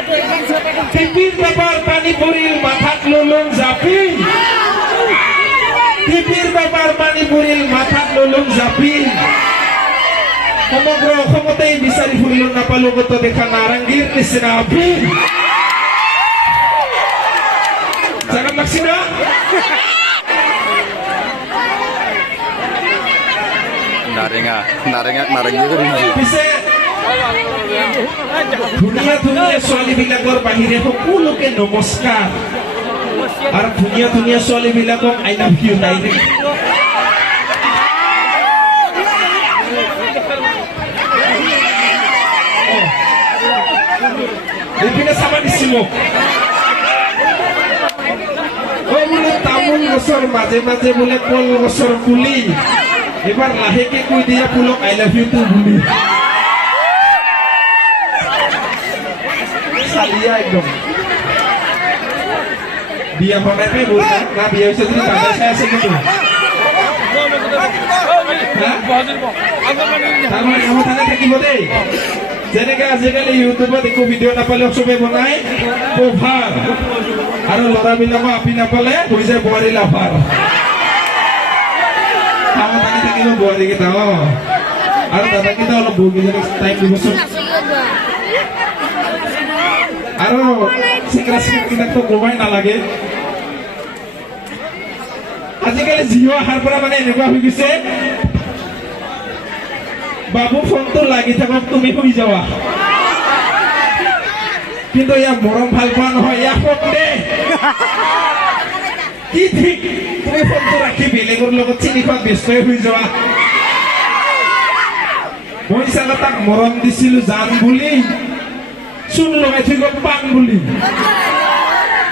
টিপিৰ ব্যাপাৰ পানি পড়িল মাথাত ললুম জাপি টিপিৰ ব্যাপাৰ পানি পড়িল মাথাত ললুম জাপি সমগ্ৰ অসমতেই বিচাৰি ফুৰিলো নাপালো কত দেখা নাৰাংগীৰ নিচিনা আপি জাগাত লাগছি না পিছে ধুনীয়া ধুনীয়া ছোৱালীবিলাকৰ বাহিৰে সকলোকে নমস্কাৰ আৰু ধুনীয়া ধুনীয়া ছোৱালীবিলাকক আই লাভ ইউ ডাইৰেক্ট এইপিনে চাবা দিছি মোক বোলে তামোল গছৰ মাজে মাজে বোলে কল গছৰ পুলি এবাৰ লাহেকে কৈ দিয়া ফুলক আই লাভ ইউ টু বুলি চালিয়া একদম বিয়া বনাই পাই গ'ল না বিয়া হৈছে যদি দাদা চাই আছে কিন্তু তাৰমানে কামত থাকিব দেই যেনেকে আজিকালি ইউটিউবত একো ভিডিঅ' নাপালে চবে বনাই কভাৰ আৰু ল'ৰাবিলাকক আপি নাপালে হৈ যায় বোৱাৰী লাভাৰ কামত থাকিব বোৱাৰীকেইটা আৰু দাদাকেইটা অলপ বহুকেইজনক টাইম দিবচোন আৰু চিকৰা চিকৰাকেইটাকতো ক'বই নালাগে আজিকালি জিঅ' অহাৰ পৰা মানে এনেকুৱা হৈ গৈছে বাবু ফোনটো লাগি থাকক তুমি শুই যাবা কিন্তু ইয়াক মৰম ভাল পোৱা নহয় ইয়াক ফোন দে কি ঠিক তুমি ফোনটো ৰাখি বেলেগৰ লগত চিনি খোৱাত ব্যস্ত হৈ যোৱা মই চাগে তাক মৰম দিছিলো জান বুলি চূণ লগাই থৈ গ'ল পাণ বুলি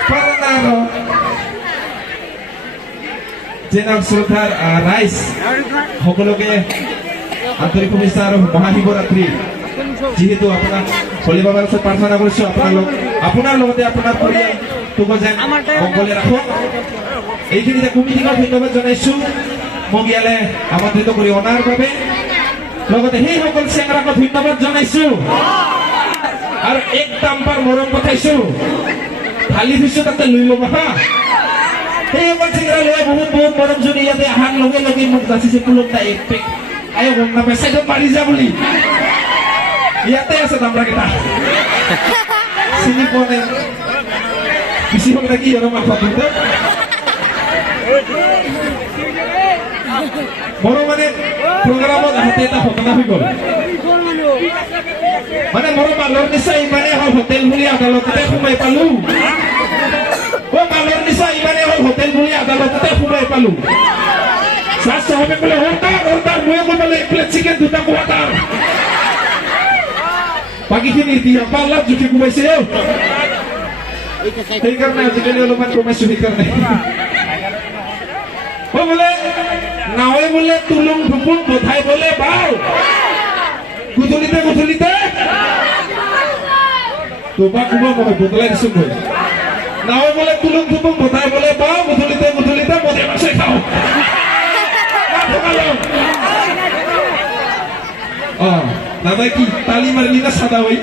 পাৰা না আৰু জেনাব শ্ৰদ্ধাৰ ৰাইজ সকলোকে আন্তৰিক শুভেচ্ছা আৰু মহাশিৱৰাত্ৰি যিহেতু আপোনাক হলি বাবাৰ ওচৰত প্ৰাৰ্থনা কৰিছো আপোনাৰ লগতে আপোনাৰ পৰিয়ালটোকো যেন মংগলে ৰাখক এইখিনিতে কমিটিক ধন্যবাদ জনাইছো মোক ইয়ালে আমন্ত্ৰিত কৰি অনাৰ বাবে লগতে সেইসকল চেংৰাক ধন্যবাদ জনাইছো আৰু এক টাম্পাৰ মৰম পঠাইছো ঢালি দিছো তাতে লৈ ল'বা হা সেইসকল চেংৰা লৈ বহুত বহুত মৰম যদি ইয়াতে অহাৰ লগে লগে মোক যাচিছে পুলকটা এক পেক আয়ো গম নাপাই চাইডত মাৰি যা বুলি ইয়াতে আছে দামৰাকেইটা চিনি পোৱা নাই বেছি হল নাকি আৰু মাথাটোতে মোৰ মানে প্ৰগ্ৰামত আহোঁতে এটা ঘটনা হৈ গ'ল মানে মোৰ মালৰ নিচা ইমানেই হ'ল হোটেল বুলি আদালততে সোমাই পালো মালৰ নিচা ইমানেই হ'ল হোটেল বুলি আদালততে সোমাই পালো সাহেবে বলে হরতার মুয়ে বলে এক প্লেট চিকেন দুটা কোয়াটার বাকিখিনি দিয়া পাল্লাত জুখি কুমাইছে সেইকাৰণে আজিকালি অলপমান কমাইছো সেইকাৰণে বোলে নাৱে বোলে তুলুং ধুপুং বধাই বোলে বাও গধূলিতে গধূলিতে তোবা কুবা মই বদলাই দিছো মই নাৱে বোলে তুলুং ধুপুং বধাই বোলে বাও গধূলিতে গধূলিতে মদে মাছে খাও দাদা কি তালি মারলি না সাদা ওই